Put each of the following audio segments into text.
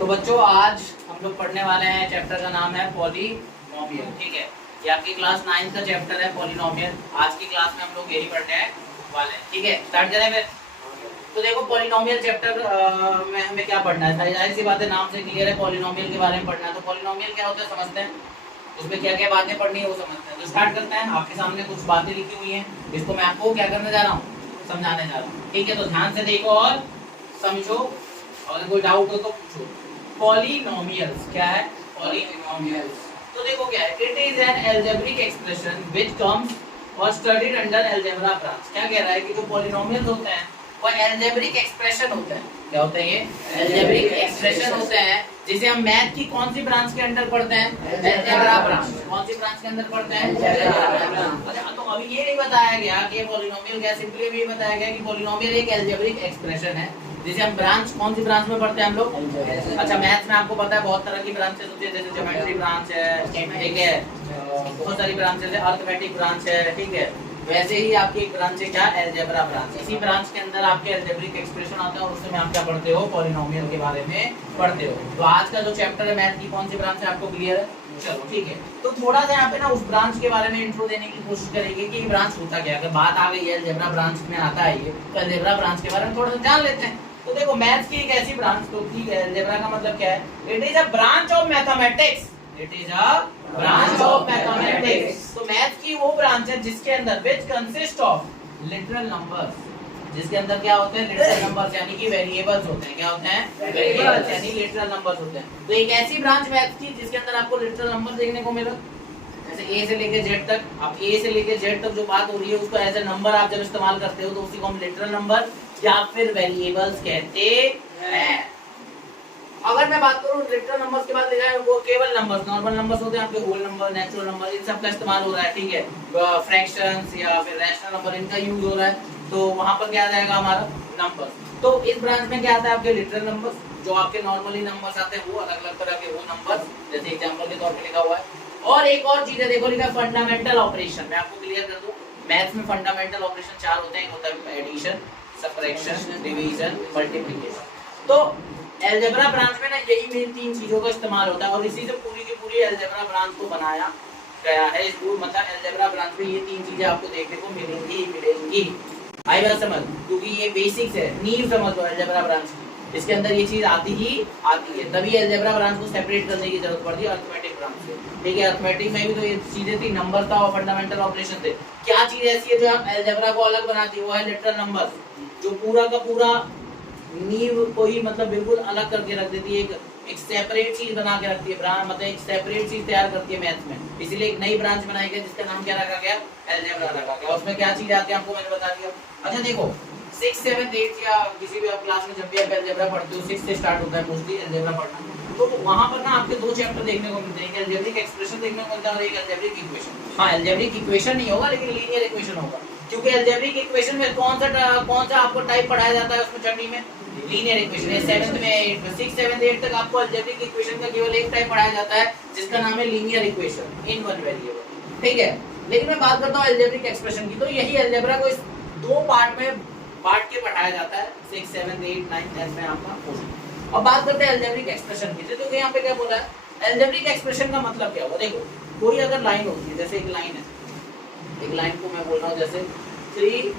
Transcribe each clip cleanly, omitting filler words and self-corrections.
तो बच्चों आज हम लोग पढ़ने वाले हैं, चैप्टर का नाम है पॉलिनोमियल। ठीक है, ये आपकी क्लास 9 का चैप्टर है पॉलिनोमियल। आज की क्लास में हम लोग यही पढ़ने वाले हैं। ठीक है, स्टार्ट करें फिर। तो देखो पॉलिनोमियल चैप्टर में हमें क्या पढ़ना है, जाहिर सी बात है नाम से क्लियर है, पॉलिनोमियल के बारे में पढ़ना है। तो पॉलिनोमियल क्या होता है समझते हैं, उसमें क्या क्या बातें पढ़नी है वो समझते हैं। तो स्टार्ट करते हैं। आपके सामने कुछ बातें लिखी हुई हैं, इसको मैं आपको क्या करने जा रहा हूँ, समझाने जा रहा हूँ। ठीक है, तो ध्यान से देखो और समझो, अगर कोई डाउट हो तो पूछो। पॉलिनोमियल्स क्या है? पॉलिनोमियल्स तो देखो क्या है, it is an algebraic expression which comes और स्टडीड अंडर अलजेब्रा ब्रांच। क्या कह रहा है कि जो पॉलिनोमियल्स होते हैं वो अलजेब्रिक एक्सप्रेशन होते हैं। क्या होते हैं ये? अलजेब्रिक एक्सप्रेशन होते हैं, जिसे हम मैथ की कौन सी ब्रांच के अंडर पढ़ते हैं? Algebra branch. कौन सी ब्रांच के अंदर पढ़ते हैं? Algebra branch. अच्छा, तो अभी ये नहीं बताया गया कि ये पॉलिनोमियल क्या, सिंपली ये बताया गया कि पॉलिनोमियल एक अलजेब्रिक एक्सप्रेशन है जिसे हम ब्रांच, कौन सी ब्रांच में पढ़ते हैं हम लोग? अच्छा, मैथ्स में आपको पता है बहुत तरह की ब्रांचेस होती है, जैसे ज्योमेट्री ब्रांच है, ठीक है, बहुत सारी ब्रांचेस है, अरिथमेटिक ब्रांच है, ठीक है। वैसे ही आपकी एक ब्रांच है क्या? Algebra branch. इसी ब्रांच के अंदर आपके अलजेब्रिक एक्सप्रेशन आते हैं और उसमें आप क्या पढ़ते हो? पॉलिनोमियल के बारे में पढ़ते हो। तो आज का जो चैप्टर है मैथ की कौन सी ब्रांच है, आपको क्लियर है? चलो ठीक है, तो थोड़ा सा यहाँ पे ना उस ब्रांच के बारे में इंट्रो देने की कोशिश करेंगे कि ये ब्रांच होता क्या है। अगर बात आ गई है अलजेब्रा ब्रांच में आता है ये, तो अलजेब्रा ब्रांच के बारे में थोड़ा सा जान लेते हैं। तो देखो मैथ्स की एक ऐसी ब्रांच, तो ठीक है, अलजेब्रा का मतलब क्या है? It is a branch of mathematics. It is a branch of mathematics. तो मैथ्स की वो ब्रांच है जिसके अंदर which consist of literal numbers, जिसके अंदर क्या होते हैं? लिटरल नंबर्स, यानी कि वेरिएबल्स होते हैं। क्या होते हैं? वेरिएबल्स यानी लिटरल नंबर्स होते हैं। तो एक ऐसी ब्रांच मैथ्स की जिसके अंदर आपको लिटरल नंबर देखने को मिला, जैसे ए से लेके जेड तक। अब ए से लेके जेड तक जो बात हो रही है उसको एज ए नंबर आप जब इस्तेमाल करते हो तो उसी को हम लिटरल नंबर या फिर वेरिएबल्स कहते हैं। अगर मैं बात करूं लिटरल नंबर्स के बाद ले जाए, वो केवल नंबर्स, नॉर्मल नंबर्स होते हैं आपके, होल नंबर, नेचुरल नंबर, इन सब का इस्तेमाल हो रहा है। ठीक है, फ्रैक्शंस या फिर रैशनल नंबर, इनका यूज हो रहा है। तो वहां पर क्या आ जाएगा हमारा? नंबर्स। तो इस ब्रांच में क्या आता है? आपके लिटरल नंबर्स, जो आपके नॉर्मली नंबर्स आते हैं वो अलग अलग तरह के वो नंबर्स, जैसे एग्जांपल के तौर पे लिखा हुआ है। और एक और चीज है, देखो लिखा है फंडामेंटल ऑपरेशन। मैं आपको क्लियर कर दूं, मैथ्स में फंडामेंटल ऑपरेशन 4 होते हैं। एक होता है एडिशन, सबट्रैक्शन, डिवीजन, मल्टीप्लिकेशन। तो अलजेब्रा ब्रांच में ना यही मेन 3 चीजों का इस्तेमाल होता है और इसी से पूरी की पूरी अलजेब्रा ब्रांच को बनाया गया है। इस मतलब अलजेब्रा ब्रांच में ये 3 चीजें आपको देखने को मिलेंगी। आई बात समझ, क्योंकि ये बेसिक्स है, नींव समझ लो अलजेब्रा ब्रांच की। इसके अंदर ये चीज आती है, तभी अलजेब्रा ब्रांच को सेपरेट करने की जरूरत पड़ती है अरिथमेटिक ब्रांच से। ठीक है, अरिथमेटिक में भी तो ये चीजें थी, नंबर था और फंडामेंटल ऑपरेशन थे। क्या चीज ऐसी है जो अलजेब्रा को अलग बनाती है? वो है लिटरल नंबर्स, जो पूरा का पूरा नींव को ही मतलब बिल्कुल अलग करके रख देती है, एक सेपरेट चीज बना के रखती है ब्रांच, मतलब एक सेपरेट चीज तैयार करती है मैथ्स में। इसीलिए एक नई ब्रांच बनाई गई जिसका नाम क्या रखा गया? अलजेब्रा रखा गया। उसमें क्या चीज आती है आपको मैंने बता दिया। अच्छा देखो 6, 7, 8 या किसी भी आप क्लास में जब भी आप अलजेब्रा पढ़ते हो, 6 से स्टार्ट होता है मोस्टली अलजेब्रा पढ़ना। तो वहां पर ना आपके 2 चैप्टर देखने को मिलते हैं, एक अलजेब्रिक एक्सप्रेशन देखने को मिलता है और एक अलजेब्रिक इक्वेशन। हाँ, अलजेब्रिक इक्वेशन नहीं होगा लेकिन लीनियर इक्वेशन होगा, क्योंकि अलजेब्रिक इक्वेशन में कौन सा आपको टाइप पढ़ाया जाता है उसमें छठी में? लीनियर इक्वेशन है। 7th में 6, 7, 8 तक आपको अलजेब्रिक इक्वेशन का केवल एक टाइप पढ़ाया जाता है जिसका नाम है linear equation in one variable. ठीक है, लेकिन मैं बात करता हूं अलजेब्रिक एक्सप्रेशन की, तो यही अलजेब्रा को इस 2 पार्ट में बांट के पढ़ाया जाता है, 6, 7, 8, 9, 10 में आपका क्वेश्चन। अब बात करते हैं अलजेब्रिक एक्सप्रेशन की। तो यहाँ पे क्या बोला है? अलजेब्रिक एक्सप्रेशन का मतलब क्या हुआ? देखो कोई अगर लाइन होती है, जैसे एक लाइन है, एक लाइन को मैं बोल रहा हूँ जैसे 3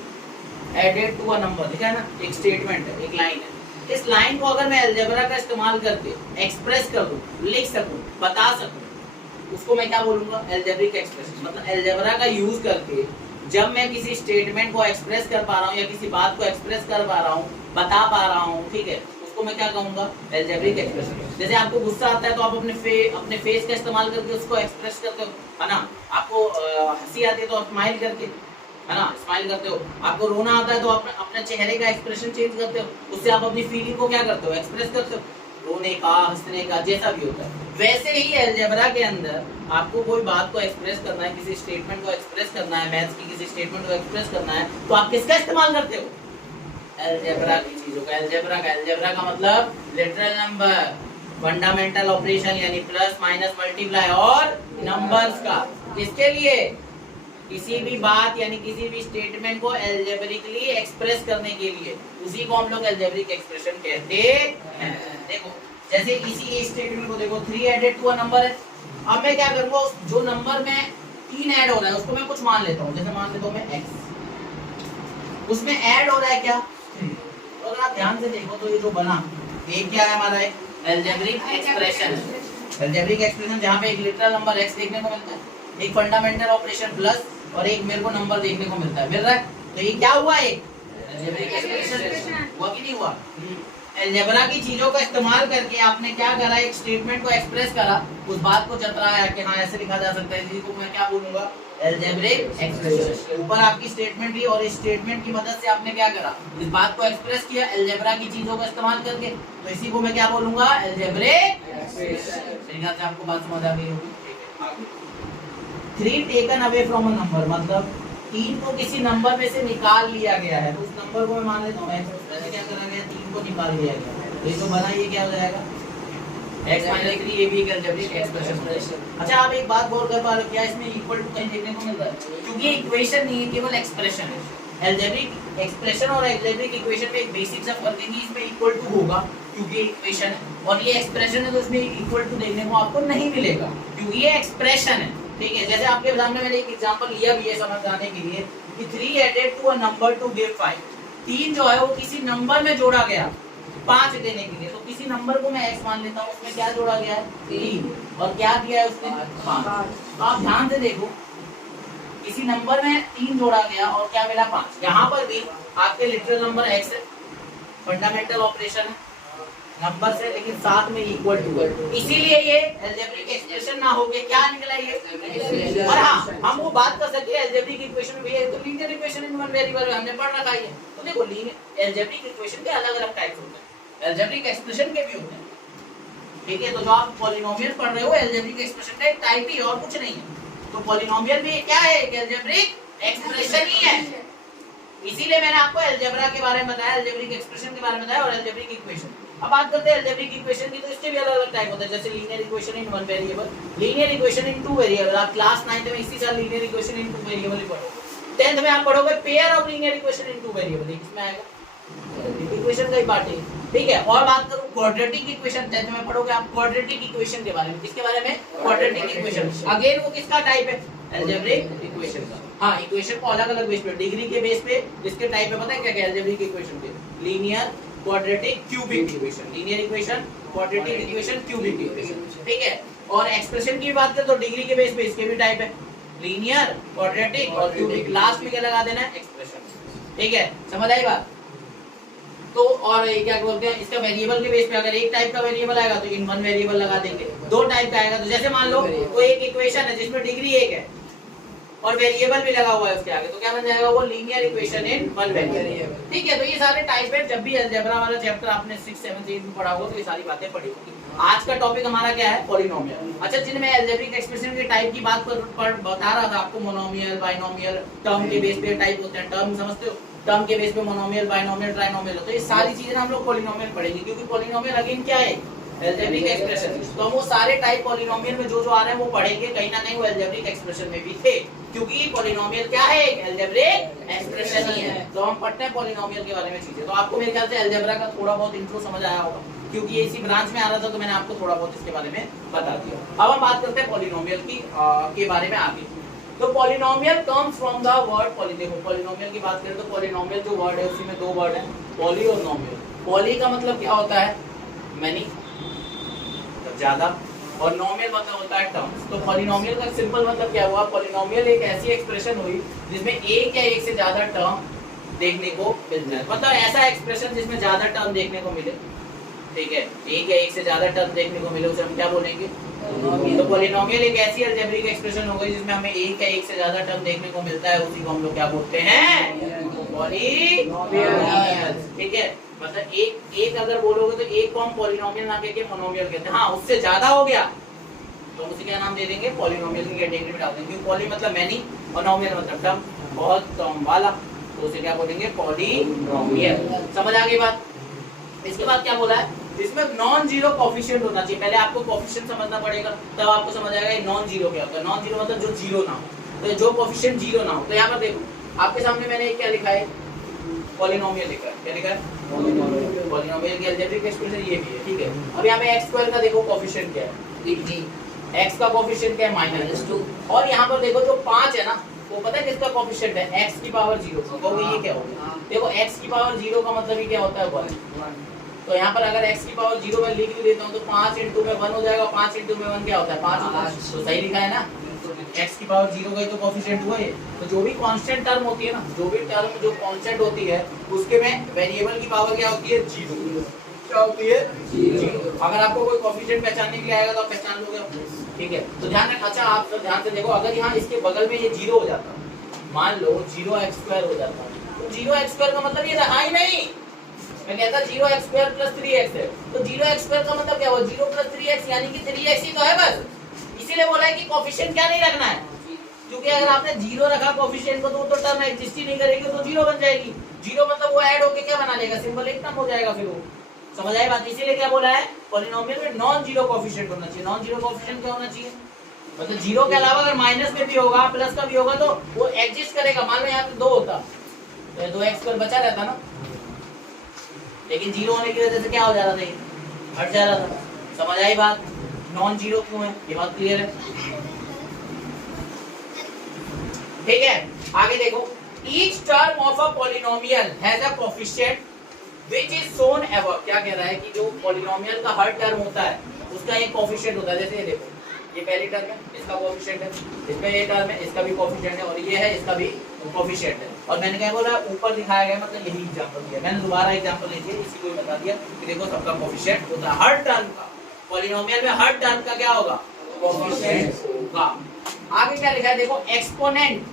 एडेड टू अ नंबर, ठीक है ना, एक स्टेटमेंट है, एक लाइन है। इस लाइन को अगर मैं अलजेब्रा का इस्तेमाल करके एक्सप्रेस कर दूं, लिख सकूं, बता सकूं, उसको मैं क्या बोलूंगा? Algebraic expression. मतलब अलजेब्रा का यूज करके जब मैं किसी स्टेटमेंट को एक्सप्रेस कर पा रहा हूं या किसी बात को एक्सप्रेस कर पा रहा हूं, बता पा रहा हूं, ठीक है, उसको मैं क्या कहूंगा? Algebraic expression. जैसे आपको गुस्सा आता है तो आप अपने फेस का इस्तेमाल करके उसको एक्सप्रेस करते हो, है ना। आपको हंसी आती है तो आप स्माइल करके, है ना, स्माइल करते हो। आपको रोना आता है तो अपने चेहरे का एक्सप्रेशन चेंज करते हो, उससे आप अपनी फीलिंग को क्या करते हो? एक्सप्रेस करते हो, रोने का, हंसने का, जैसा भी होता है। वैसे ही अलजेब्रा के अंदर आपको कोई बात को एक्सप्रेस करना है, किसी स्टेटमेंट को एक्सप्रेस करना है, मैथ्स की किसी स्टेटमेंट को एक्सप्रेस करना है, तो आप किसका इस्तेमाल करते हो? अलजेब्रा की चीजों का। अलजेब्रा का मतलब लिटरल नंबर, फंडामेंटल ऑपरेशन यानी प्लस, माइनस, मल्टीप्लाई और नंबर्स का। किसके लिए? किसी भी बात यानी किसी भी स्टेटमेंट को अलजेब्रिकली एक्सप्रेस करने के लिए, उसी को हम लोग अलजेब्रिक एक्सप्रेशन कहते हैं। देखो जैसे इसी स्टेटमेंट को देखो, 3 एडेड टू अ नंबर है। अब मैं क्या करूंगा, जो नंबर में 3 ऐड हो रहा है उसको मैं कुछ मान लेता हूँ, जैसे मान लेता हूँ मैं x, उसमें ऐड हो रहा है क्या 3। तो अगर आप ध्यान से देखो तो ये जो बना, ये क्या है हमारा एक अलजेब्रिक एक्सप्रेशन है। अलजेब्रिक एक्सप्रेशन जहाँ पे एक लिटरल नंबर x देखने को मिलता है, एक फंडामेंटल ऑपरेशन प्लस, और एक मेरे को नंबर देखने को मिलता है, मिल रहा है। तो ये क्या हुआ, एक अलजेब्रिक एक्सप्रेशन हुआ कि नहीं हुआ। अलजेब्रा की चीजों का इस्तेमाल करके आपने क्या करा, एक स्टेटमेंट को एक्सप्रेस करा, उस बात को जतराया कि हाँ ऐसे लिखा जा सकता है, इसी को मैं क्या बोलूंगा, अलजेब्रिक एक्सप्रेशन। ऊपर आपकी स्टेटमेंट थी और इस स्टेटमेंट की मदद से आपने क्या करा, इस बात को एक्सप्रेस किया अलजेब्रा की चीजों का इस्तेमाल करके, तो इसी को मैं क्या बोलूंगा, अलजेब्रिक एक्सप्रेशन। सही बात है, आपको बात समझ आ गई होगी। 3 taken away from a number, मतलब 3 को किसी नंबर में से निकाल लिया गया है, तो उस नंबर को मैं मान लेता हूँ x, उसमें क्या करा गया, 3 को निकाल लिया गया, तो ये तो बना, ये क्या हो जाएगा x - 3, ये भी एक अलजेब्रिक एक्सप्रेशन। अच्छा आप एक बात गौर कर पा रहे हो क्या, इसमें इक्वल टू कहीं देखने को मिल रहा है, क्योंकि ये इक्वेशन नहीं है, केवल एक्सप्रेशन है। अलजेब्रिक एक्सप्रेशन और अलजेब्रिक इक्वेशन में एक बेसिक सा फर्क है कि इसमें इक्वल टू होगा क्योंकि ये इक्वेशन है, और ये एक्सप्रेशन है तो इसमें इक्वल टू देखने को आपको नहीं मिलेगा क्योंकि ये एक्सप्रेशन है। ठीक है, जैसे आपके सामने मैंने एक एग्जांपल लिया भी है समझाने के लिए कि 3 added to a number to give 5, 3 जो है वो किसी नंबर में जोड़ा गया 5 देने के लिए, तो किसी नंबर को मैं x मान लेता हूँ, उसमें क्या जोड़ा गया है 3, और क्या दिया है उसने 5। तो आप ध्यान से देखो, किसी नंबर में 3 जोड़ा गया और क्या मिला 5। यहाँ पर भी आपके लिटरल नंबर x है, फंडामेंटल ऑपरेशन है नंबर से, लेकिन साथ में इक्वल टू, इसीलिए ये अलजेब्रिक एक्सप्रेशन ना होके क्या निकला ये। और हाँ, हम वो बात कर सकते हैं अलजेब्रिक इक्वेशन भी है, तो linear equation in one variable हमने पढ़ रखा है। तो देखो लीनियर अलजेब्रिक इक्वेशन के अलग-अलग टाइप्स होते हैं, अलजेब्रिक एक्सप्रेशन के भी होते हैं। ठीक है, तो जो आप पॉलिनोमियल पढ़ रहे हो अलजेब्रिक एक्सप्रेशन का एक टाइप ही और कुछ नहीं है। तो पॉलिनोमियल भी क्या है, एक अलजेब्रिक एक्सप्रेशन ही है। इसीलिए मैंने आपको अलजेब्रा के बारे में बताया, अलजेब्रिक एक्सप्रेशन के बारे में बताया और अलजेब्रिक इक्वेशन। अब बात करते हैं अलजेब्रिक इक्वेशन की, तो इसके भी अलग-अलग टाइप होते हैं, जैसे linear equation in one variable, linear equation in two variable. आप क्लास 9th में इसी साल linear equation in two variable ही पढ़ोगे। 10th में आप पढ़ोगे pair of linear equation in two variable, इसमें आएगा इक्वेशन का ही पार्ट है। ठीक है, और बात करूं क्वाड्रेटिक इक्वेशन, 10th में पढ़ोगे आप क्वाड्रेटिक इक्वेशन के बारे में। किसके बारे में, क्वाड्रेटिक इक्वेशन। अगेन वो किसका टाइप है, अलजेब्रिक इक्वेशन का। हाँ, इक्वेशन को अलग-अलग बेस पे, डिग्री के बेस पे इसके टाइप है, पता है क्या क्या अलजेब्रिक इक्वेशन के, linear, quadratic, cubic equation, linear equation, quadratic equation, cubic equation. ठीक है, और एक्सप्रेशन की बात करें तो डिग्री के बेस पे इसके भी टाइप है, लीनियर, क्वाड्रेटिक और क्यूबिक। लास्ट में क्या लगा देना है, एक्सप्रेशन। ठीक है, समझ आई बात। तो और ये क्या बोलते हैं, इसका वेरिएबल के बेस पे अगर एक टाइप का वेरिएबल आएगा तो इन वन वेरिएबल लगा देंगे, दो टाइप का आएगा तो जैसे मान लो कोई एक इक्वेशन है जिसमें डिग्री 1 है और वेरिएबल भी लगा हुआ है उसके आगे, तो क्या बन जाएगा, वो linear equation in one variable. ठीक है, तो ये सारे टाइप है। जब भी अलजेब्रा वाला चैप्टर आपने 6, 7, 8 में पढ़ा होगा तो ये सारी बातें पढ़ी होगी। आज का टॉपिक हमारा क्या है, पॉलिनोमियल। अच्छा, जिनमें अलजेब्रिक एक्सप्रेशन के टाइप की बात पर बता रहा था आपको, मोनोमियल, बाइनोमियल, टर्म के बेस पे टाइप होते हैं, टर्म समझते हो, टर्म के बेस पे मोनोमियल, बाइनोमियल, ट्राइनोमियल। तो ये सारी चीजें हम लोग पॉलिनोमियल पढ़ेंगे, क्योंकि पॉलिनोमियल अगेन क्या है, अलजेब्रिक एक्सप्रेशन। तो हम वो सारे टाइप पॉलिनोमियल में जो आ रहे हैं वो पढ़ेंगे, कहीं ना कहीं वो अलजेब्रिक एक्सप्रेशन में भी थे, क्योंकि पॉलिनोमियल क्या है, एक अलजेब्रिक एक्सप्रेशन ही है। तो हम पढ़ते हैं पॉलिनोमियल के बारे में चीजें। तो आपको मेरे ख्याल से अलजेब्रा का थोड़ा बहुत इंट्रो समझ आया होगा, क्योंकि ये इसी ब्रांच में आ रहा था तो मैंने आपको थोड़ा बहुत इसके बारे में बता दिया। अब हम बात करते हैं पॉलिनोमियल की के बारे में आगे। तो polynomial comes from the word poly. देखो पॉलिनोमियल की बात करें तो पॉलिनोमियल जो वर्ड है उसी में 2 वर्ड है, पॉली और नोमियल। पॉली का मतलब क्या होता है, मैनी, ज्यादा, और नोमियल मतलब होता है टर्म्स। तो पॉलिनोमियल का सिंपल मतलब क्या हुआ, पॉलिनोमियल एक ऐसी एक्सप्रेशन हुई जिसमें एक या एक से ज्यादा टर्म देखने को मिल जाए, मतलब ऐसा एक्सप्रेशन जिसमें ज्यादा टर्म देखने को मिले। ठीक है, एक या एक से ज्यादा टर्म देखने को मिले उसे हम क्या बोलेंगे, तो पॉलिनोमियल एक ऐसी अलजेब्रिक एक्सप्रेशन हो गई जिसमें हमें एक या एक से ज्यादा टर्म देखने को मिलता है, उसी को हम लोग क्या बोलते हैं, पॉलिनोमियल। ठीक है, मतलब एक अगर बोलोगे तो एक को हम पॉलिनोमियल ना कहके मोनोमियल कहते हैं। हाँ, उससे ज्यादा हो गया तो उसे क्या नाम दे देंगे, पॉलिनोमियल की कैटेगरी में डाल देंगे, क्योंकि पॉली मतलब मैनी और नोमियल मतलब टर्म, बहुत टर्म वाला, तो उसे क्या बोलेंगे, पॉलिनोमियल। समझ आ गई बात। इसके बाद क्या बोला है, इसमें नॉन जीरो कोफिशिएंट होना चाहिए। पहले आपको कोफिशिएंट समझना पड़ेगा, तब आपको समझ आएगा ये नॉन जीरो क्या होता है। नॉन जीरो मतलब जो जीरो ना हो, तो जो कोफिशिएंट जीरो ना हो। तो यहाँ पर देखो आपके सामने मैंने क्या लिखा है, पॉलिनोमियल लिखा है। क्या लिखा है? पॉलिनोमियल की अलजेब्रिक एक्सप्रेशन ये भी है, ठीक है। अब यहाँ पे x² का देखो कोफिशिएंट क्या है, x का कोफिशिएंट क्या है -2, और यहाँ पर देखो जो 5 है ना, वो पता है किसका कोफिशिएंट है? x की पावर 0 का। तो ये क्या होगा? देखो x की पावर 0 का मतलब ये क्या होता है? 1। तो यहाँ पर अगर x की पावर 0 में लिख भी देता हूँ तो 5 × में 1 हो जाएगा, 5 × में 1 क्या होता है? 5 होता है। तो सही लिखा है ना, x की पावर 0 का ही तो कोफिशिएंट हुआ ये। तो जो भी कांस्टेंट टर्म होती है ना, जो भी टर्म जो कांस्टेंट होती है उसके में वेरिएबल की पावर क्या होती है? 0। क्या होती है? 0। अगर आपको कोई कोफिशिएंट पहचानने के लिए आएगा तो आप पहचान लोगे, ठीक है। तो ध्यान रखना। अच्छा आप सब ध्यान से देखो, अगर यहाँ इसके बगल में ये 0 हो जाता, मान लो 0x² हो जाता, तो 0x² का मतलब ये रहा ही नहीं। मैं कहता 0x² + 3x है, तो 0x² का मतलब क्या हुआ? 0 + 3x यानी कि 3x ही तो है बस। इसीलिए बोला है कि कोफिशिएंट क्या नहीं रखना है, क्योंकि अगर आपने 0 रखा कोफिशिएंट को तो टर्म एग्जिस्ट ही नहीं करेगी, तो 0 बन जाएगी। 0 मतलब वो ऐड होके क्या बना लेगा? सिंबल एक टर्म हो जाएगा फिर वो। समझ आई बात? इसीलिए क्या बोला है? पॉलिनोमियल में नॉन जीरो कोफिशिएंट होना चाहिए। नॉन जीरो कोफिशिएंट क्या होना चाहिए? मतलब 0 के अलावा अगर माइनस में भी होगा, प्लस का भी होगा तो वो एग्जिस्ट करेगा। मान लो यहाँ पे 2 होता तो 2x² बचा रहता ना, लेकिन 0 होने की वजह से क्या हो जा रहा था? ये हट जा रहा था। समझ आई बात? नॉन जीरो क्यों है, ये बात क्लियर है, ठीक है। आगे देखो, each term of a polynomial has a coefficient which is shown above. क्या कह रहा है कि जो पॉलिनोमियल का हर टर्म होता है उसका एक कोफिशिएंट होता है। जैसे ये देखो, ये पहली टर्म है, इसका कोफिशिएंट है, इसमें ये टर्म है, इसका भी कोफिशिएंट है, और ये है, इसका भी कोफिशिएंट है। और मैंने क्या बोला? ऊपर दिखाया गया मतलब यही एग्जांपल दिया मैंने। दोबारा एग्जांपल लीजिए, इसी को ही बता दिया कि देखो सबका कोफिशिएंट होता है। हर टर्म का पॉलिनोमियल में हर टर्म का क्या होगा? कोफिशिएंट होगा। आगे क्या लिखा है देखो, exponent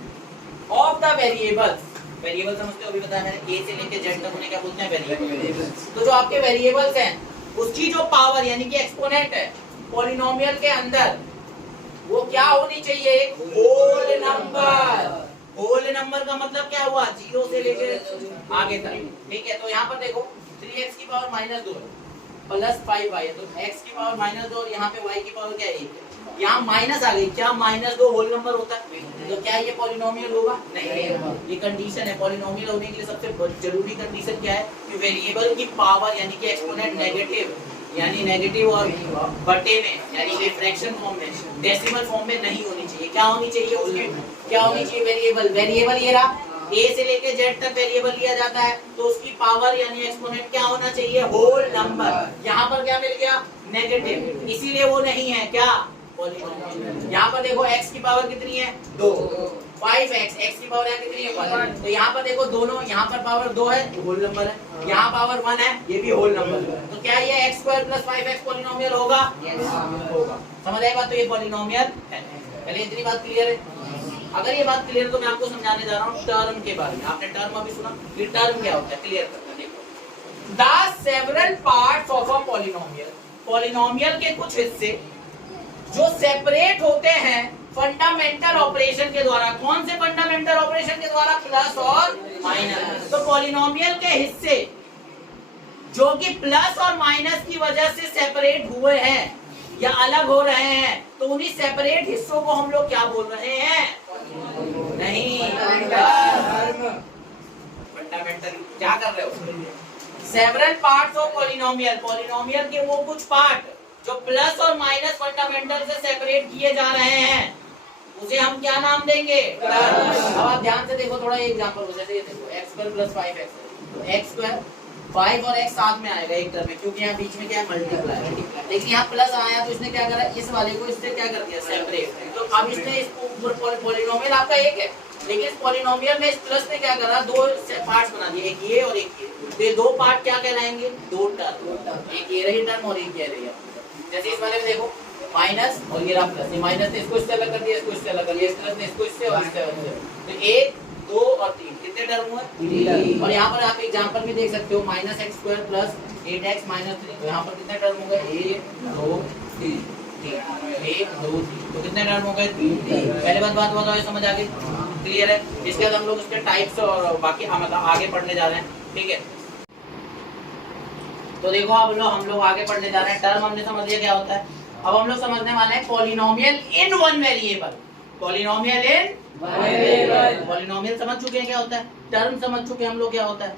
of the variables. Variable समझते हो? अभी बताया मैंने, a से लेके z तक उन्हें क्या बोलते हैं? वेरिएबल। तो जो आपके वेरिएबल्स हैं उसकी जो पावर यानी कि एक्सपोनेंट है पॉलिनोमियल के अंदर, वो क्या होनी चाहिए? एक होल नंबर। होल नंबर का मतलब क्या हुआ? 0 से लेके आगे तक, ठीक है। तो यहाँ पर देखो 3x की पावर -2 प्लस 5y, तो x की पावर -2 और यहाँ पे y की पावर क्या है? 1। यहाँ माइनस आ गई, क्या -2 होल नंबर होता है? तो क्या ये पॉलिनोमियल होगा? नहीं, ये कंडीशन है। पॉलिनोमियल होने के लिए सबसे जरूरी कंडीशन क्या है? कि वेरिएबल की पावर यानी कि एक्सपोनेंट नेगेटिव, यानी नेगेटिव और बटे में यानी कि फ्रैक्शन फॉर्म में, डेसिमल फॉर्म में नहीं होनी चाहिए। क्या होनी चाहिए उसकी? क्या होनी चाहिए? वेरिएबल। वेरिएबल ये रहा, a से लेके z तक वेरिएबल लिया जाता है, तो उसकी पावर यानी एक्सपोनेंट क्या होना चाहिए? Whole number. यहाँ पर क्या मिल गया? नेगेटिव, इसीलिए वो नहीं है क्या? पॉलिनोमियल। यहाँ पर देखो x की पावर कितनी है? 2। 5x, x की पावर कितनी है? 1। तो यहाँ पर देखो दोनों, यहाँ पर पावर 2 है, होल नंबर है, यहाँ पावर 1 है, ये भी होल नंबर है। तो क्या ये x² + 5x पॉलिनोमियल होगा? होगा। समझ आएगा? तो ये पॉलिनोमियल है। पहले इतनी बात क्लियर है। अगर ये बात क्लियर है तो मैं आपको समझाने जा रहा हूँ टर्म के बारे में। आपने टर्म अभी सुना, ये टर्म क्या होता है? क्लियर करना देखो। The several parts of a polynomial, polynomial के कुछ हिस्से जो सेपरेट होते हैं फंडामेंटल ऑपरेशन के द्वारा। कौन से फंडामेंटल ऑपरेशन के द्वारा? प्लस और माइनस। तो पॉलिनोमियल के हिस्से जो कि प्लस और माइनस की वजह से सेपरेट हुए हैं या अलग हो रहे हैं, तो उन्हीं सेपरेट हिस्सों को हम लोग क्या बोल रहे हैं? नहीं, फंडामेंटल। क्या कर रहे हो? Several parts of polynomial, polynomial के वो कुछ पार्ट जो प्लस और माइनस फंडामेंटल से सेपरेट किए जा रहे हैं, उसे हम क्या नाम देंगे? अब आप ध्यान से देखो, थोड़ा एग्जांपल हो, जैसे ये देखो x² + 5x, तो x², 5 और x साथ में आएगा एक टर्म में, क्योंकि यहाँ बीच में क्या है? मल्टीप्लाई। लेकिन यहाँ प्लस आया तो इसने क्या करा? इस वाले को इससे क्या कर दिया? सेपरेट। तो अब इसने इसको पॉलिनोमियल आपका एक है, लेकिन इस पॉलिनोमियल में इस प्लस ने क्या करा? 2 पार्ट्स बना दिए, एक ये और एक ये। तो ये 2 पार्ट क्या कहलाएंगे? 2 टर्म। एक ये रही टर्म और एक ये रही। जैसे इस वाले में देखो माइनस और ये रहा प्लस, ये माइनस ने इसको इससे अलग कर दिया, इसको इससे अलग कर दिया, इस प्लस ने इसको इससे और इससे अलग कर दिया। तो 1, 2 और 3 कितने टर्म हुए? 3। और यहाँ पर आप एग्जांपल भी देख सकते हो, -x² + 8x - 3। तो यहाँ पर कितने टर्म हो गए? 1, 2, 3। 1, 2, 3। तो कितने टर्म हो गए? 3। पहले बात बताओ, समझ आ गई? क्लियर है? इसके बाद हम लोग उसके टाइप्स और बाकी मतलब आगे पढ़ने जा रहे हैं, ठीक है। तो देखो अब हम लोग आगे पढ़ने जा रहे हैं। टर्म हमने समझ लिया क्या होता है। अब हम लोग समझने वाले हैं polynomial in one variable. Polynomial in one variable, polynomial समझ चुके हैं क्या होता है, टर्म समझ चुके हैं हम लोग क्या होता है।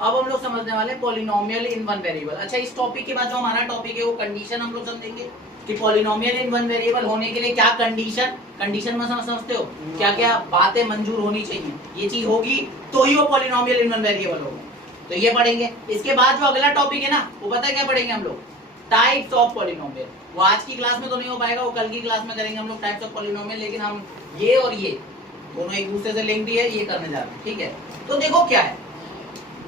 अब हम लोग समझने वाले हैं पॉलिनोमियल इन वन वेरिएबल। अच्छा, इस टॉपिक के बाद जो हमारा टॉपिक है वो कंडीशन हम लोग समझेंगे कि पॉलिनोमियल इन वन वेरिएबल होने के लिए क्या कंडीशन में समझते हो, क्या क्या बातें मंजूर होनी चाहिए, ये चीज होगी तो ही वो पॉलिनोमियल इन वन वेरिएबल होगा। तो ये पढ़ेंगे। इसके बाद जो अगला टॉपिक है ना, वो पता है क्या पढ़ेंगे हम लोग, टाइप्स ऑफ पॉलिनोमियल। वो आज की क्लास में तो नहीं हो पाएगा, वो कल की क्लास में करेंगे हम लोग टाइप्स ऑफ पॉलिनोमियल। लेकिन हम ये और ये दोनों एक दूसरे से लिंक्ड है, ये करने जा रहे हैं, ठीक है। तो देखो क्या है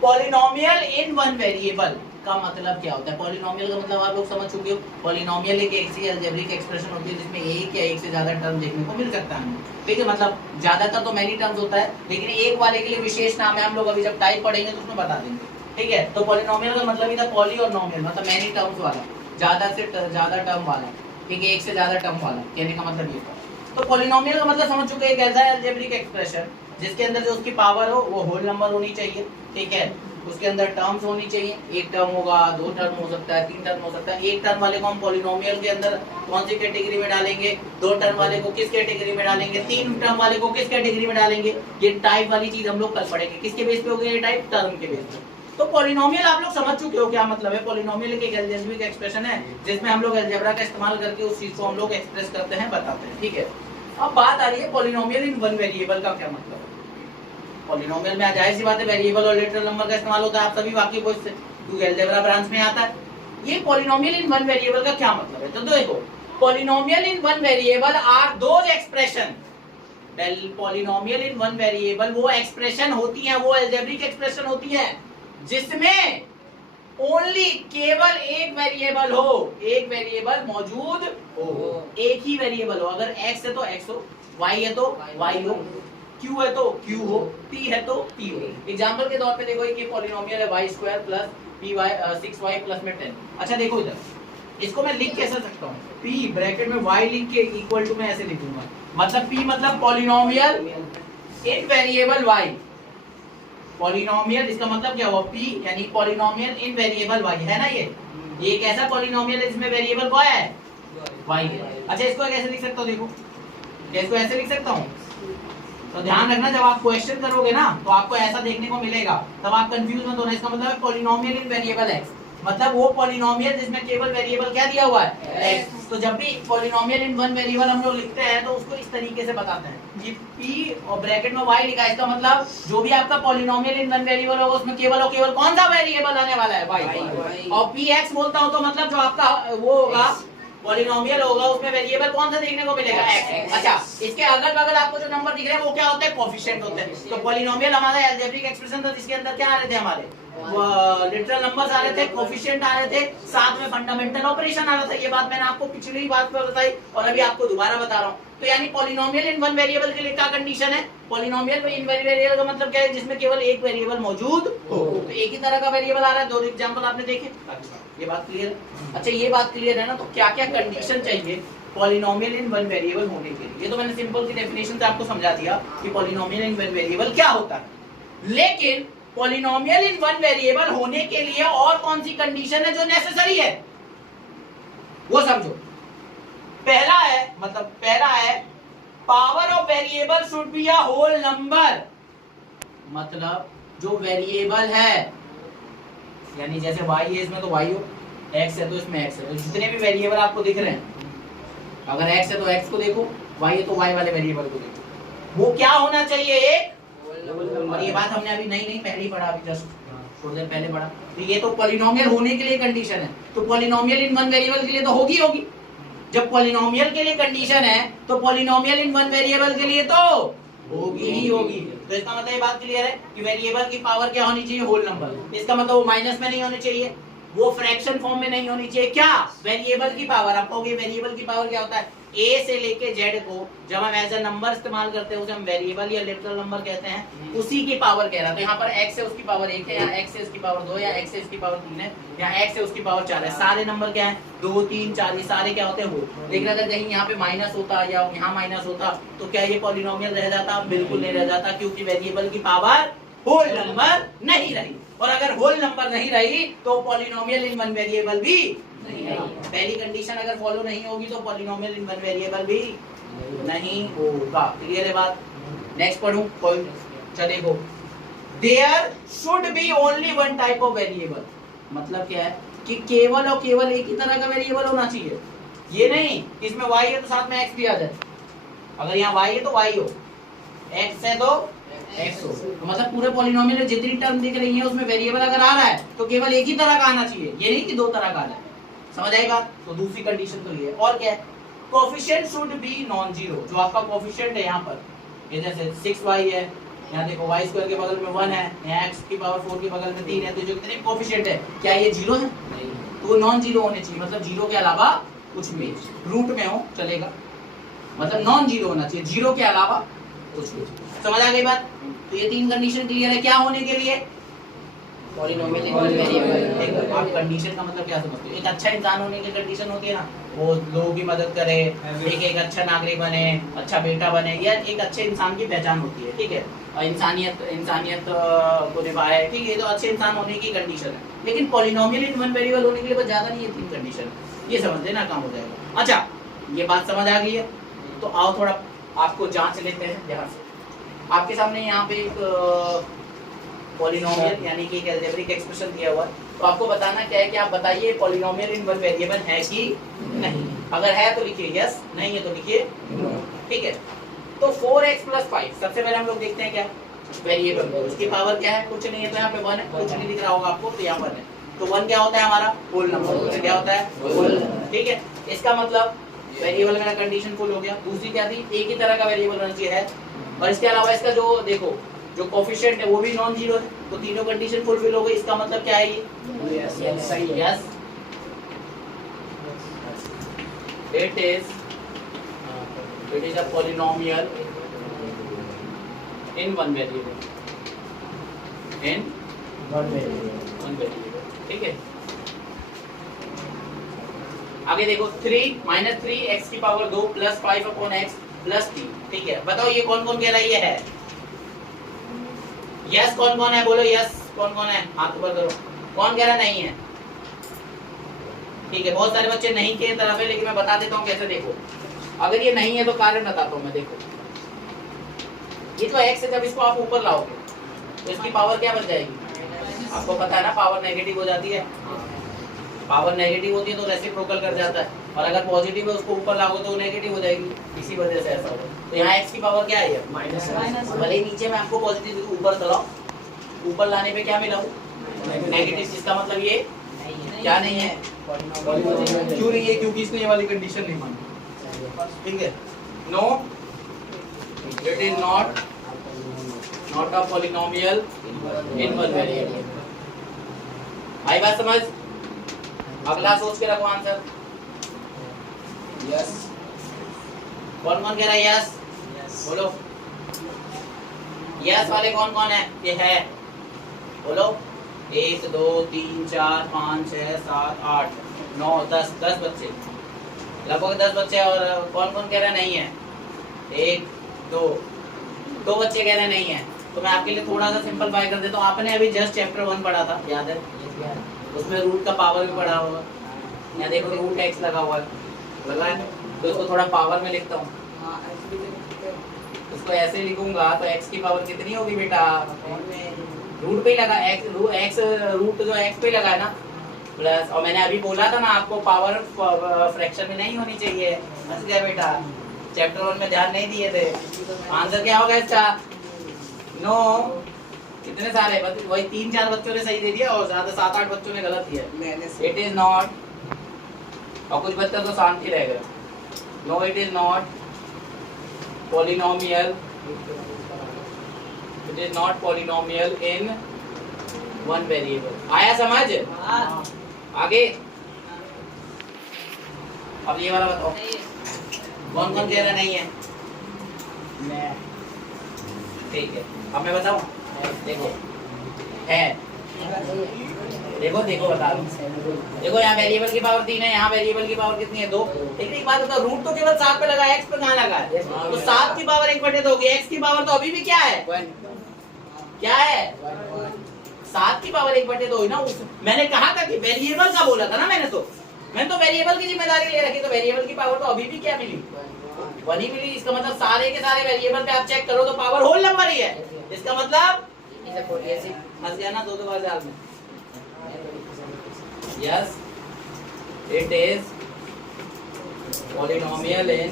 पॉलिनोमियल इन वन वेरिएबल का मतलब क्या होता है। पॉलिनोमियल का मतलब आप लोग समझ चुके हो। पॉलिनोमियल एक ऐसी अलजेब्रिक एक्सप्रेशन होती है जिसमें एक या एक से ज्यादा टर्म देखने को मिल सकता है, ठीक है। मतलब ज्यादातर तो मैनी टर्म्स होता है, लेकिन एक वाले के लिए विशेष नाम है, हम लोग अभी जब टाइप पढ़ेंगे तो उसमें बता देंगे, ठीक है। तो पॉलिनोमियल का मतलब इधर पॉली और नोमियल, मतलब मैनी टर्म्स वाला, ज्यादा से ज्यादा टर्म वाला, ठीक है, एक से ज्यादा टर्म वाला, कहने का मतलब ये था। तो पॉलिनोमियल का मतलब समझ चुके हैं, एक ऐसा अलजेब्रिक एक्सप्रेशन जिसके अंदर जो उसकी पावर हो वो होल नंबर होनी चाहिए, ठीक है। उसके अंदर टर्म्स होनी चाहिए, एक टर्म होगा, दो टर्म हो सकता है, तीन टर्म हो सकता है। एक टर्म वाले को हम पॉलिनोमियल के अंदर कौन सी कैटेगरी में डालेंगे, दो टर्म वाले को किस कैटेगरी में डालेंगे, तीन टर्म वाले को किस कैटेगरी में डालेंगे, ये टाइप वाली चीज हम लोग कल पढ़ेंगे। किसके बेस पे होगी ये टाइप, टर्म के बेस पे। तो पॉलिनोमियल आप लोग समझ चुके हो क्या मतलब है। पॉलिनोमियल एक अलजेब्रिक एक्सप्रेशन है जिसमें हम लोग अलजेब्रा का इस्तेमाल करके उस चीज को हम लोग एक्सप्रेस करते हैं, बताते हैं, ठीक है। अब बात आ रही है पॉलिनोमियल इन वन वेरिएबल का क्या मतलब है। पॉलिनोमियल में जाहिर सी बात है वेरिएबल और लिटरल नंबर का इस्तेमाल होता है, आप सभी वाकिफ हो इससे, क्योंकि अलजेब्रा ब्रांच में आता है। ये पॉलिनोमियल इन वन वेरिएबल का क्या मतलब है, तो देखो polynomial in one variable are those expression, polynomial in one variable वो एक्सप्रेशन होती है, वो अलजेब्रिक एक्सप्रेशन होती है जिसमें ओनली केवल एक वेरिएबल हो, एक वेरिएबल मौजूद हो, एक ही वेरिएबल हो। अगर x है तो x हो, y है तो y हो, q है तो q हो, p है तो p हो। एग्जांपल के तौर पे देखो ये पॉलिनोमियल है y square plus py 6y plus में 10। अच्छा देखो इधर, इसको मैं लिख कैसे सकता हूँ, p ब्रैकेट में y लिख के इक्वल टू मैं ऐसे लिखूंगा, मतलब p मतलब पॉलिनोमियल इन वेरिएबल y। पॉलिनोमियल इसका मतलब क्या हुआ, p यानी पॉलिनोमियल इन वेरिएबल y है ना। ये एक ऐसा पॉलिनोमियल है जिसमें वेरिएबल क्या है, y है। अच्छा इसको कैसे लिख सकता हूँ, देखो इसको ऐसे लिख सकता हूँ। तो ध्यान रखना जब आप क्वेश्चन करोगे ना तो आपको ऐसा देखने को मिलेगा, तब आप कंफ्यूज मत होना। इसका मतलब है पॉलिनोमियल इन वेरिएबल x, मतलब वो पॉलिनोमियल जिसमें केवल वेरिएबल क्या दिया हुआ है x। तो जब भी पॉलिनोमियल इन वन वेरिएबल हम लोग लिखते हैं तो उसको इस तरीके से बताते हैं, ये p और ब्रैकेट में y लिखा है, इसका मतलब जो भी आपका पॉलिनोमियल इन वन वेरिएबल होगा उसमें केवल और केवल कौन सा वेरिएबल आने वाला है, y। और px बोलता हूं तो मतलब जो आपका वो होगा पॉलिनोमियल होगा उसमें वेरिएबल कौन सा देखने को मिलेगा, x। अच्छा इसके अगल बगल आपको जो नंबर दिख रहे हैं वो क्या होते हैं, कोएफिशिएंट होते हैं। तो पॉलिनोमियल हमारा अलजेब्रिक एक्सप्रेशन था जिसके अंदर क्या आ रहे थे, हमारे लिटरल नंबर्स आ रहे थे, कोएफिशिएंट आ रहे थे, साथ में फंडामेंटल ऑपरेशन आ रहा था। ये बात मैंने आपको पिछली बात पर बताई और अभी आपको दोबारा बता रहा हूँ। तो यानी पॉलिनोमियल इन वन वेरिएबल के लिए क्या कंडीशन है, पॉलिनोमियल इन वेरिएबल का मतलब क्या है, जिसमें केवल एक वेरिएबल मौजूद हो। तो एक ही तरह का वेरिएबल आ रहा है, दो एग्जांपल आपने देखे, ये बात क्लियर है। अच्छा ये बात क्लियर है ना, तो क्या क्या कंडीशन चाहिए पॉलिनोमियल इन वन वेरिएबल होने के लिए। ये तो मैंने सिंपल सी डेफिनेशन से आपको समझा दिया कि पॉलिनोमियल इन वन वेरिएबल क्या होता है। लेकिन पॉलिनोमियल इन वन वेरिएबल होने के लिए और कौन सी कंडीशन है जो नेसेसरी है, वो समझो। पहला है power of variable should be a whole number, मतलब जो वेरिएबल है यानी जैसे y है इसमें तो y हो, x है तो इसमें x है। तो जितने भी वेरिएबल आपको दिख रहे हैं, अगर x है तो x को देखो, y है तो y वाले वेरिएबल को देखो, वो क्या होना चाहिए, एक। और ये बात हमने अभी नहीं पहले ही पढ़ा, अभी जस्ट थोड़ी देर पहले पढ़ा। तो ये तो पॉलिनोमियल होने के लिए कंडीशन है, तो पॉलिनोमियल इन वन वेरिएबल के लिए तो होगी। जब पॉलिनोमियल के लिए कंडीशन है तो पॉलिनोमियल इन वन वेरिएबल के लिए तो होगी। तो इसका मतलब ये बात क्लियर है कि वेरिएबल की पावर क्या होनी चाहिए, होल नंबर। इसका मतलब वो माइनस में नहीं होनी चाहिए, वो फ्रैक्शन फॉर्म में नहीं होनी चाहिए। क्या, वेरिएबल की पावर। आप कहोगे वेरिएबल की पावर क्या होता है, a से लेके z को जब हम एज अ नंबर इस्तेमाल करते हैं उसे हम वेरिएबल या लिटरल नंबर कहते हैं, उसी की पावर कह रहा है। तो यहाँ पर x है उसकी पावर 1 है, या x है उसकी पावर 2 या x है उसकी पावर 3 है, या x है उसकी पावर 4 है। सारे नंबर क्या है, 2 3 4, ये सारे क्या होते हैं, हो। लेकिन अगर कहीं यहाँ पे माइनस होता या यहाँ माइनस होता तो क्या ये पॉलिनोमियल रह जाता, बिल्कुल नहीं रह जाता, क्योंकि वेरिएबल की पावर होल नंबर नहीं रही। और अगर होल नंबर नहीं रही तो पॉलिनोमियल इन वन वेरिएबल भी नहीं है। पहली कंडीशन अगर फॉलो नहीं होगी तो पॉलिनोमियल इन वन वेरिएबल भी नहीं होगा। क्लियर है बात। नेक्स्ट पढ़ूं कोई, चलो देखो there should be only one type of variable. मतलब क्या है कि केवल और केवल एक ही तरह का वेरिएबल होना चाहिए। ये नहीं कि इसमें y है तो साथ में x भी आ जाए। अगर यहाँ y है तो y हो, x है तो x हो। तो मतलब पूरे पॉलिनोमियल में जितनी टर्म दिख रही है उसमें वेरिएबल अगर आ रहा है तो केवल एक ही तरह का आना चाहिए, ये नहीं कि दो तरह का आ जाए। समझ आएगा? तो दूसरी कंडीशन तो ये है। और क्या है? Coefficient should be non zero. जो आपका कोएफिशिएंट है यहाँ पर, ये जैसे 6y है, यहाँ देखो y स्क्वायर के बगल में 1 है, यहाँ x की पावर 4 के बगल में 3 है, तो जो कितने कोएफिशिएंट है क्या ये जीरो है? नहीं। तो वो नॉन जीरो होने चाहिए, मतलब जीरो के अलावा कुछ भी, रूट में हो चलेगा, मतलब नॉन जीरो होना चाहिए, जीरो के अलावा कुछ भी। समझ आ गई बात? तो ये तीन कंडीशन क्लियर है क्या होने के लिए? Polynomial in one variable. आप कंडीशन का मतलब क्या समझते हो? एक अच्छा इंसान होने की कंडीशन होती है ना, वो लोगों की मदद करे, एक अच्छा नागरिक बने, अच्छा बेटा बने, या एक अच्छे इंसान की पहचान होती है, ठीक है, और इंसानियत को निभाए, ठीक है, तो अच्छे इंसान होने की कंडीशन है। लेकिन पॉलिनोमियल इन वन वेरिएबल होने के लिए बस ज्यादा नहीं है, तीन कंडीशन, ये समझ लेना काम हो जाएगा। अच्छा, ये बात समझ आ गई है, तो आओ थोड़ा आपको जांच लेते हैं ध्यान से। आपके सामने यहाँ पे एक पॉलिनोमियल यानी कि एक अलजेब्रिक एक्सप्रेशन दिया हुआ है, तो आपको बताना क्या है कि आप बताइए पॉलिनोमियल इन वन वेरिएबल है कि नहीं। अगर है तो लिखिए यस, नहीं है तो लिखिए नो, ठीक है। तो 4x + 5 सबसे पहले हम लोग देखते हैं क्या वेरिएबल, उसकी पावर क्या है? कुछ नहीं है, तो यहाँ पे 1 है, कुछ नहीं दिख रहा होगा आपको, तो यहाँ 1 है। तो 1 क्या होता है हमारा? Whole number. क्या होता है? होल नंबर, ठीक है। इसका मतलब वेरिएबल मेरा कंडीशन फुल हो गया। दूसरी क्या थी? एक ही तरह का वेरिएबल होना चाहिए है, और इसके अलावा इसका जो देखो जो कोएफिशिएंट है वो भी नॉन जीरो है, तो तीनों कंडीशन फुलफिल हो गई। इसका मतलब क्या है? ये सही है, yes it is a polynomial in one variable, in one variable, ठीक है। आगे देखो 3 - 3x की पावर 2 + 5/x + 3, ठीक है। बताओ ये कौन कौन कह रहा है? ये है यस। कौन कौन है? बोलो यस। कौन कौन है? हाथ ऊपर करो। कौन कह रहा नहीं है? ठीक है, बहुत सारे बच्चे नहीं के तरफ है, लेकिन मैं बता देता हूँ कैसे। देखो, अगर ये नहीं है तो कारण बताता हूँ मैं। देखो, ये जो x है, जब इसको आप ऊपर लाओगे तो इसकी पावर क्या बन जाएगी? आपको पता है ना, पावर नेगेटिव हो जाती है। पावर नेगेटिव होती है तो रेसिप्रोकल कर जाता है, और अगर पॉजिटिव है उसको ऊपर लाओगे तो वो नेगेटिव हो जाएगी, इसी वजह से ऐसा होगा। तो यहाँ x की पावर क्या है? माइनस। भले ही नीचे में आपको पॉजिटिव ऊपर चलाओ, ऊपर लाने पे क्या मिला? नेगेटिव। इसका मतलब ये क्या नहीं है? क्यों नहीं है? क्योंकि इसने ये वाली कंडीशन नहीं मानी, ठीक है। No, it is not a polynomial in one variable. आई बात समझ? अगला सोच के रखो आंसर। यस। कौन कौन कह रहा है यस? बोलो यस वाले कौन कौन है? ये है, बोलो। 1 2 3 4 5 6 7 8 9 10 बच्चे, लगभग 10 बच्चे। और कौन कौन कह रहा नहीं है? 1 2 बच्चे कह रहे नहीं है। तो मैं आपके लिए थोड़ा सा सिंपलीफाई कर देता हूँ। आपने अभी जस्ट चैप्टर 1 पढ़ा था, याद है? उसमें रूट का पावर भी पढ़ा होगा। यहाँ देखो रूट x लगा हुआ है, लगा है, तो इसको थोड़ा पावर में लिखता हूँ। इसको ऐसे लिखूंगा तो x की पावर कितनी होगी बेटा? रूट पे ही लगा, x रूट जो x पे लगा है ना, प्लस, और मैंने अभी बोला था ना आपको पावर फ्रैक्शन में नहीं होनी चाहिए। बस गया बेटा, चैप्टर 1 में ध्यान नहीं दिए थे। आंसर क्या होगा इसका? नो। कितने सारे? वही 3-4 बच्चों ने सही दे दिया और ज्यादा 7-8 बच्चों ने गलत दिया। इट इज नॉट, और कुछ बच्चे तो शांति रह गए। No, it is not polynomial, it is not polynomial in one variable. आया समझ? आगे अब ये वाला बताओ, कौन कौन कह रहा नहीं है? मैं, ठीक है। अब मैं बताऊं, देखो है, देखो बता दूं। देखो यहाँ वेरिएबल की पावर 3 है, यहाँ वेरिएबल की पावर कितनी है? 2। लेकिन एक बात बताओ, रूट तो केवल 7 पे लगा है, x पे कहाँ लगा है? तो 7 की पावर 1/2 होगी, x की पावर तो अभी भी क्या है? क्या है? 7 की पावर 1/2 हुई ना। मैंने कहा था कि वेरिएबल का बोला था ना, मैंने तो वेरिएबल की जिम्मेदारी ले रखी, तो वेरिएबल की पावर तो अभी भी क्या मिली? 1 ही मिली। इसका मतलब सारे के सारे वेरिएबल पे आप चेक करो तो पावर होल नंबर ही है। इसका मतलब फंस गया ना दो बार जाल में। Yes it is polynomial in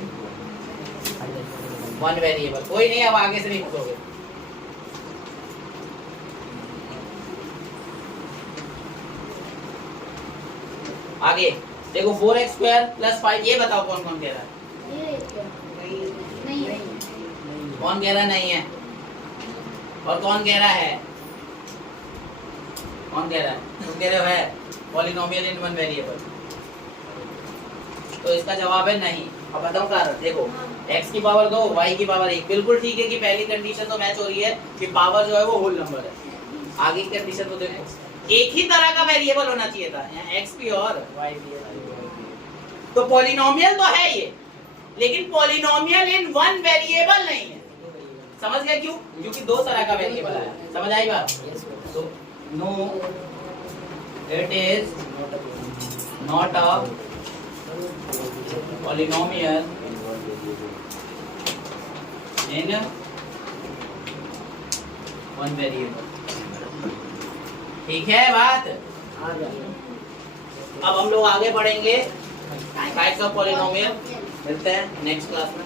one variable. कोई नहीं, अब आगे से नहीं पूछोगे। आगे देखो 4x स्क्वायर प्लस 5, ये बताओ कौन कौन कह रहा है? कौन कह रहा नहीं है? और कौन कह रहा है? कौन कह रहा है? तुम कह रहे हो है पॉलिनोमियल इन वन वेरिएबल। तो इसका जवाब है नहीं। अब बताओ कारण। देखो x की पावर 2 y की पावर 1, बिल्कुल ठीक है कि पहली कंडीशन तो मैच हो रही है कि पावर जो है वो होल नंबर है। आगे की कंडीशन तो देखो एक ही तरह का वेरिएबल होना चाहिए था, यहाँ x भी और y भी है। तो पॉलिनोमियल तो है ये, लेकिन पॉलिनोमियल इन वन वेरिएबल नहीं है। समझ गए क्यों? क्योंकि दो तरह का वेरिएबल है। समझ आई बात? तो no it is not a polynomial in one variable. ठीक है बात? अब हम लोग आगे बढ़ेंगे टाइप्स ऑफ पॉलिनोमियल। मिलते हैं नेक्स्ट क्लास में।